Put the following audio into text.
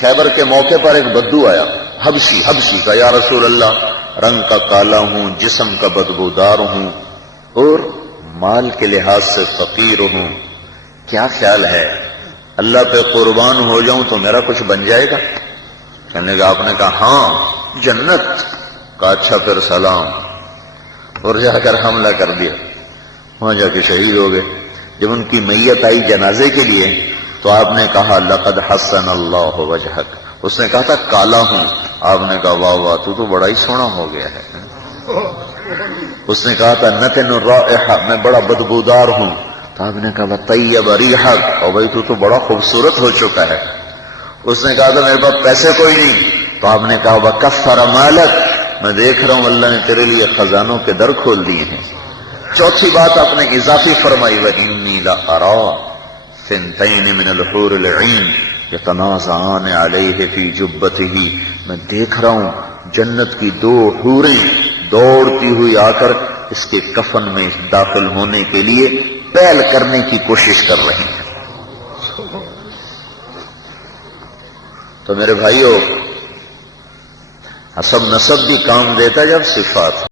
خیبر کے موقع پر ایک بدو آیا، حبشی کا، یا رسول اللہ رنگ کا کالا ہوں، جسم کا بدبودار ہوں، اور مال کے لحاظ سے فقیر ہوں، کیا خیال ہے اللہ پہ قربان ہو جاؤں تو میرا کچھ بن جائے گا؟ کہنے کا آپ نے کہا ہاں جنت کا، اچھا پھر سلام، اور جا کر حملہ کر دیا، وہاں جا کے شہید ہو گئے۔ جب ان کی میت آئی جنازے کے لیے تو آپ نے کہا لقد حسن اللہ وجہک، اس نے کہا تھا کالا ہوں، آپ نے کہا واہ واہ تو بڑا ہی سونا ہو گیا ہے۔ اس نے کہا تھا نتن الرائحہ، میں بڑا بدبودار ہوں، تو آپ نے کہا طیب ریحک، اور بھائی تو بڑا خوبصورت ہو چکا ہے۔ اس نے کہا تھا میرے پاس پیسے کوئی نہیں، تو آپ نے کہا وکفر مالک، میں دیکھ رہا ہوں اللہ نے تیرے لیے خزانوں کے در کھول دیے ہیں۔ چوتھی بات آپ نے اضافی فرمائی وَإِنِّي لَأَرَىٰ ثِنْتَيْنِ مِنَ الْحُورِ الْعِينِ يَتَنَازَعَانِ عَلَيْهِ فِي جُبَّتِهِ، میں دیکھ رہا ہوں جنت کی دو حوریں دوڑتی ہوئی آ کر اس کے کفن میں داخل ہونے کے لیے پہل کرنے کی کوشش کر رہی ہیں۔ تو میرے بھائیو، حسب نسب بھی کام دیتا جب صفات